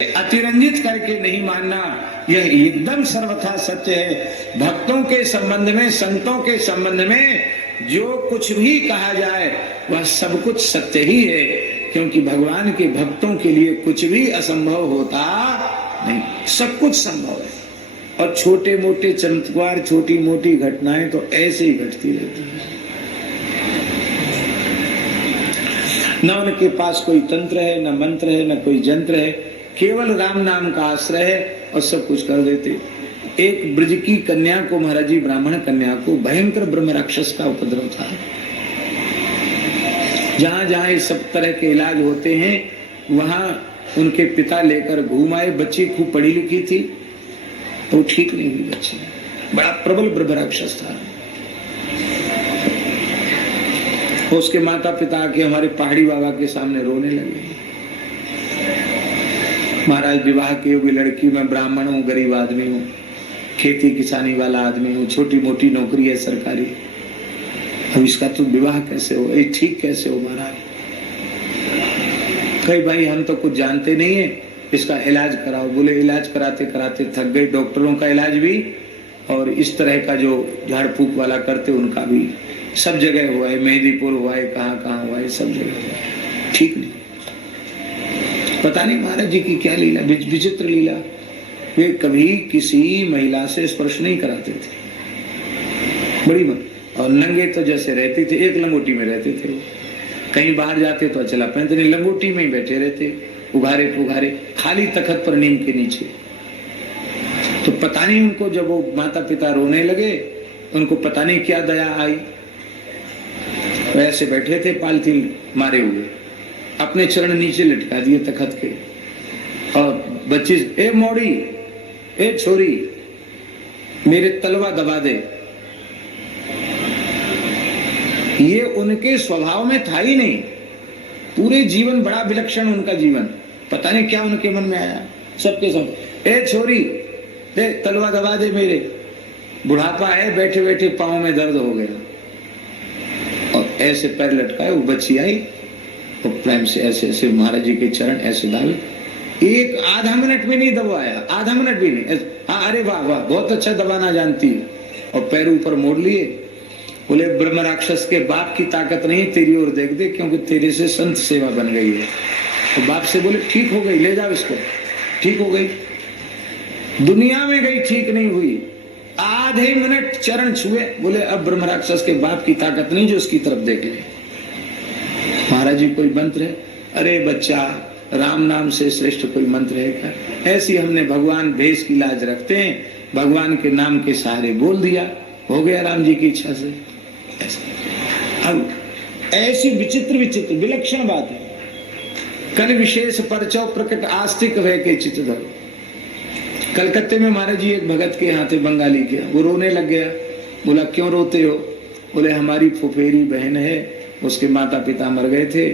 अतिरंजित करके नहीं मानना, यह एकदम सर्वथा सत्य है। भक्तों के संबंध में, संतों के संबंध में जो कुछ भी कहा जाए वह सब कुछ सत्य ही है, क्योंकि भगवान के भक्तों के लिए कुछ भी असंभव होता नहीं, सब कुछ संभव है। और छोटे मोटे चमत्कार, छोटी मोटी घटनाएं तो ऐसे ही घटती रहती है। न उनके पास कोई तंत्र है, न मंत्र है, न कोई जंत्र है, केवल राम नाम का आश्रय है और सब कुछ कर देते। एक ब्रज की कन्या को, महाराज जी ब्राह्मण कन्या को भयंकर ब्रह्म राक्षस का उपद्रव था। जहां जहां इस सब तरह के इलाज होते हैं वहां उनके पिता लेकर घूम आए। बच्ची खूब पढ़ी लिखी थी तो ठीक नहीं हुई बच्ची, बड़ा प्रबल ब्रह्म राक्षस था। उसके माता पिता के हमारे पहाड़ी बाबा के सामने रोने लगे। महाराज विवाह की होगी लड़की, मैं ब्राह्मण हूँ, गरीब आदमी हूँ, खेती किसानी वाला आदमी हूँ, छोटी मोटी नौकरी है सरकारी, अब इसका तो विवाह कैसे हो, ये ठीक कैसे हो महाराज? कई भाई हम तो कुछ जानते नहीं है, इसका इलाज कराओ। बोले इलाज कराते कराते थक गए, डॉक्टरों का इलाज भी और इस तरह का जो झाड़ फूक वाला करते उनका भी, सब जगह हुआ है, मेहंदीपुर हुआ है, कहाँ कहाँ हुआ है, सब जगह हुआ है, ठीक नहीं। पता नहीं महाराज जी की क्या लीला, विचित्र लीला। वे कभी किसी महिला से स्पर्श नहीं कराते थे, बड़ी और नंगे तो जैसे रहते थे, एक लंगोटी में रहते थे। कहीं बाहर जाते तो अचला पहनते नहीं, लंगोटी में ही बैठे रहते, उघारे पुघारे, खाली तखत पर नीम के नीचे। तो पता नहीं उनको जब वो माता पिता रोने लगे, उनको पता नहीं क्या दया आई, तो ऐसे बैठे थे पालथी मारे हुए, अपने चरण नीचे लटका दिए तखत के, और बच्ची ए मोड़ी, ए छोरी, मेरे तलवा दबा दे। ये उनके स्वभाव में था ही नहीं, पूरे जीवन बड़ा विलक्षण उनका जीवन, पता नहीं क्या उनके मन में आया। सबके सब ए छोरी, ए तलवा दबा दे मेरे, बुढ़ापा है, बैठे बैठे पांव में दर्द हो गया, और ऐसे पैर लटकाए। वो बच्ची आई तो प्रेम से ऐसे ऐसे महाराज जी के चरण ऐसे डाले, एक आधा मिनट भी नहीं दबाया, आधा मिनट भी नहीं। हाँ अरे वाह वाह, बहुत अच्छा दबाना जानती है, और पैर ऊपर मोड़ लिए। बोले ब्रह्म राक्षस के बाप की ताकत नहीं, तेरी ओर देख दे, क्योंकि तेरे से संत सेवा बन गई है। तो बाप से बोले ठीक हो गई, ले जाओ इसको। ठीक हो गई, दुनिया में गई, ठीक नहीं हुई, आधे मिनट चरण छुए। बोले अब ब्रह्म राक्षस के बाप की ताकत नहीं जो उसकी तरफ देख ले। महाराज जी कोई मंत्र है? अरे बच्चा, राम नाम से श्रेष्ठ कोई मंत्र है क्या? ऐसी हमने भगवान भेष की लाज रखते हैं, भगवान के नाम के सहारे बोल दिया, हो गया राम जी की इच्छा से। अब ऐसी विचित्र विचित्र विलक्षण बात है। कल विशेष परचौ प्रकट आस्तिक वे के चित्त धरो। कलकत्ते में महाराज जी एक भगत के यहाँ थे, बंगाली के, वो रोने लग गया। बोला क्यों रोते हो? बोले हमारी फुफेरी बहन है, उसके माता पिता मर गए थे,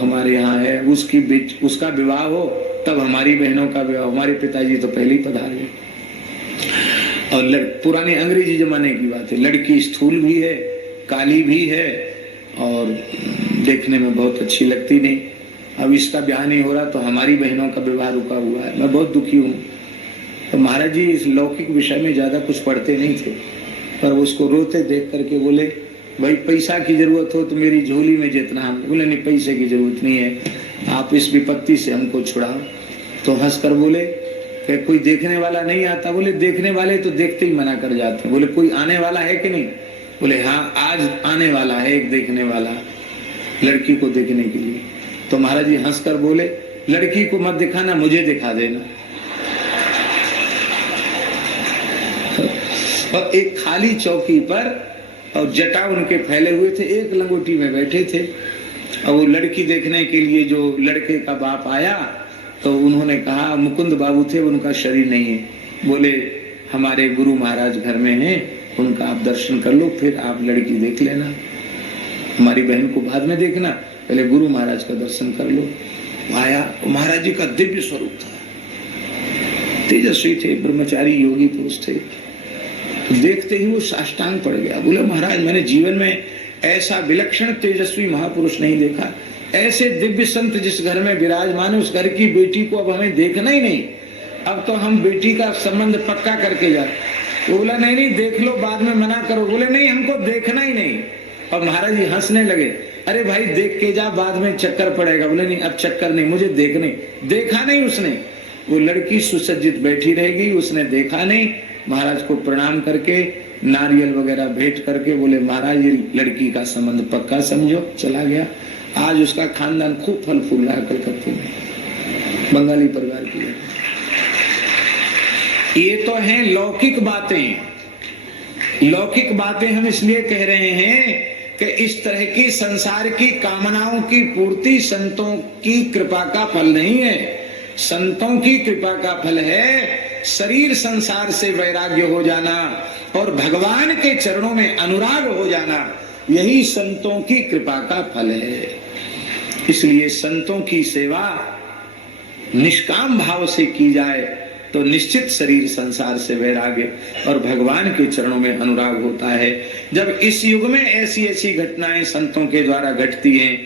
हमारे यहाँ है, उसका विवाह हो तब हमारी बहनों का विवाह। हमारे पिताजी तो पहले ही पधार गए। और पुराने अंग्रेजी जमाने की बात है, लड़की स्थूल भी है, काली भी है, और देखने में बहुत अच्छी लगती नहीं। अब इसका ब्याह नहीं हो रहा तो हमारी बहनों का विवाह रुका हुआ है, मैं बहुत दुखी हूँ। तो महाराज जी इस लौकिक विषय में ज्यादा कुछ पढ़ते नहीं थे, पर उसको रोते देख करके बोले भाई पैसा की जरूरत हो तो मेरी झोली में जितना हम। बोले नहीं पैसे की जरूरत नहीं है, आप इस विपत्ति से हमको छुड़ाओ। तो हंसकर बोले कि कोई देखने वाला नहीं आता? बोले देखने वाले तो देखते ही मना कर जाते हैं। बोले कोई आने वाला है कि नहीं? बोले हाँ आज आने वाला है एक देखने वाला, लड़की को देखने के लिए। तो महाराज जी हंसकर बोले लड़की को मत दिखाना, मुझे दिखा देना। और एक खाली चौकी पर, और जटा उनके फैले हुए थे, एक लंगोटी में बैठे थे। और वो लड़की देखने के लिए जो लड़के का बाप आया तो उन्होंने कहा, मुकुंद बाबू थे, उनका शरीर नहीं है। बोले हमारे गुरु महाराज घर में हैं, उनका आप दर्शन कर लो, फिर आप लड़की देख लेना, हमारी बहन को बाद में देखना, पहले गुरु महाराज का दर्शन कर लो। आया, महाराज जी का दिव्य स्वरूप था, तेजस्वी थे, ब्रह्मचारी योगी पुरुष थे। तो देखते ही वो साष्टांग पड़ गया। बोले महाराज मैंने जीवन में ऐसा विलक्षण तेजस्वी महापुरुष नहीं देखा, ऐसे दिव्य संत जिस घर में विराजमान है उस घर की बेटी को अब हमें देखना ही नहीं, अब तो हम बेटी का संबंध पक्का करके जाए। तो बोला नहीं नहीं देख लो, बाद में मना करो। बोले नहीं हमको देखना ही नहीं। और महाराज जी हंसने लगे, अरे भाई देख के जा, बाद में चक्कर पड़ेगा। बोले नहीं अब चक्कर नहीं, मुझे देखने। देखा नहीं उसने, वो लड़की सुसज्जित बैठी रहेगी, उसने देखा नहीं। महाराज को प्रणाम करके नारियल वगैरह भेंट करके बोले महाराज ये लड़की का संबंध पक्का समझो, चला गया। आज उसका खानदान खूब फल फूल रहा है कलकत्ते में, बंगाली परिवार की। ये तो हैं लौकिक बातें। लौकिक बातें हम इसलिए कह रहे हैं कि इस तरह की संसार की कामनाओं की पूर्ति संतों की कृपा का फल नहीं है। संतों की कृपा का फल है शरीर संसार से वैराग्य हो जाना और भगवान के चरणों में अनुराग हो जाना। यही संतों की कृपा का फल है। इसलिए संतों की सेवा निष्काम भाव से की जाए तो निश्चित शरीर संसार से वैराग्य और भगवान के चरणों में अनुराग होता है। जब इस युग में ऐसी ऐसी घटनाएं संतों के द्वारा घटती हैं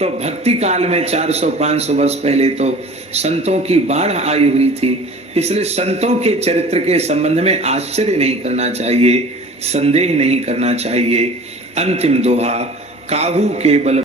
तो भक्ति काल में 400-500 वर्ष पहले तो संतों की बाढ़ आई हुई थी। इसलिए संतों के चरित्र के संबंध में आश्चर्य नहीं करना चाहिए, संदेह नहीं करना चाहिए। अंतिम दोहा, काहू के बल